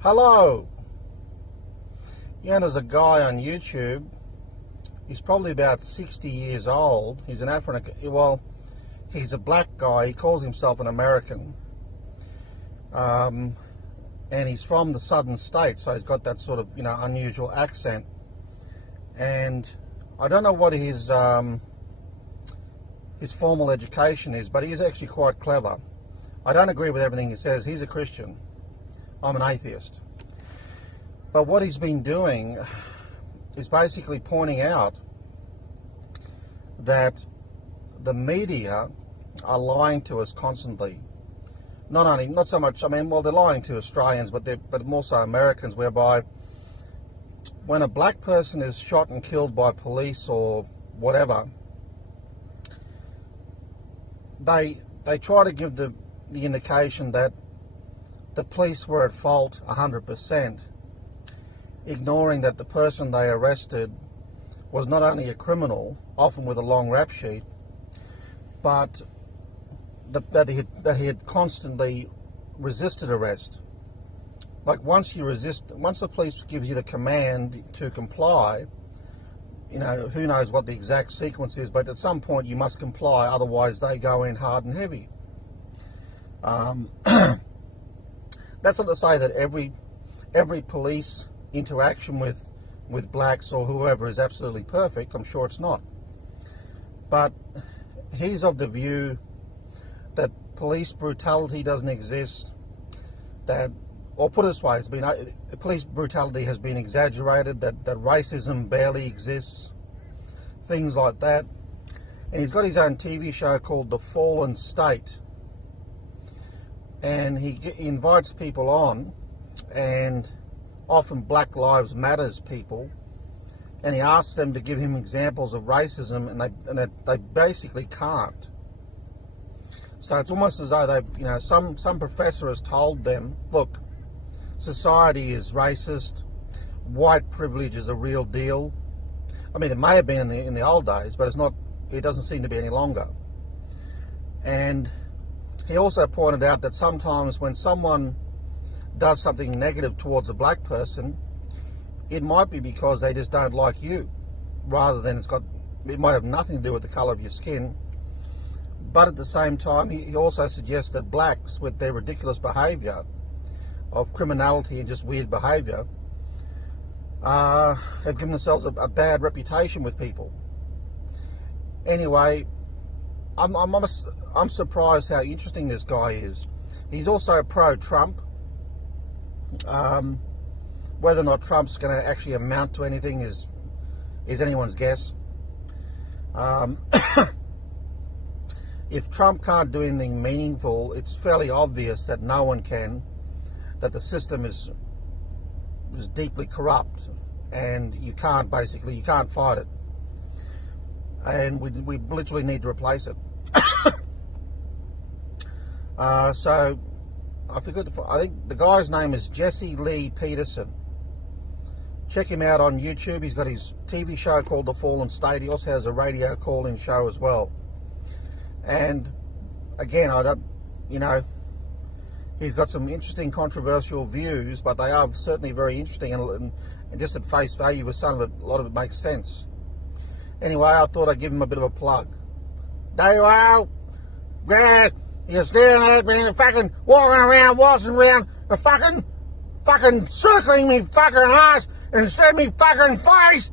Hello. Yeah, there's a guy on YouTube. He's probably about 60 years old. He's an he's a black guy. He calls himself an American. And he's from the southern states, so he's got that sort of, unusual accent. And I don't know what his formal education is, but he is actually quite clever. I don't agree with everything he says. He's a Christian. I'm an atheist. But what he's been doing is basically pointing out that the media are lying to us constantly. Not so much, they're lying to Australians, but more so Americans, whereby when a black person is shot and killed by police or whatever, they try to give the indication that the police were at fault 100%, ignoring that the person they arrested was not only a criminal, often with a long rap sheet, but that he had constantly resisted arrest. Like once the police give you the command to comply, who knows what the exact sequence is, but at some point you must comply, otherwise they go in hard and heavy. That's not to say that every police interaction with blacks or whoever is absolutely perfect. I'm sure it's not. But he's of the view that police brutality doesn't exist. Or put it this way, police brutality has been exaggerated. That racism barely exists. Things like that. And he's got his own TV show called The Fallen State. And he invites people on, and often Black Lives Matters people, and he asks them to give him examples of racism, and they basically can't. So it's almost as though some professor has told them, look, society is racist, white privilege is a real deal. It may have been in the old days, but it doesn't seem to be any longer. And he also pointed out that sometimes when someone does something negative towards a black person, it might be because they just don't like you, rather than it might have nothing to do with the colour of your skin. But at the same time, he also suggests that blacks, with their ridiculous behaviour of criminality and just weird behaviour, have given themselves a bad reputation with people. Anyway, I'm surprised how interesting this guy is. He's also pro-Trump. Whether or not Trump's going to actually amount to anything is anyone's guess. If Trump can't do anything meaningful, it's fairly obvious that no one can, that the system is deeply corrupt, and you can't fight it. And we literally need to replace it. So I think the guy's name is Lee Peterson. Check him out on YouTube. He's got his TV show called The Fallen State. He also has a radio call-in show as well. And again, he's got some interesting controversial views, but they are certainly very interesting, and just at face value, with some of it, a lot of it makes sense. Anyway, I thought I'd give him a bit of a plug. There you are. Yeah, you're staring at me, fucking walking around, waltzing around, fucking circling me fucking ass and instead of me fucking face.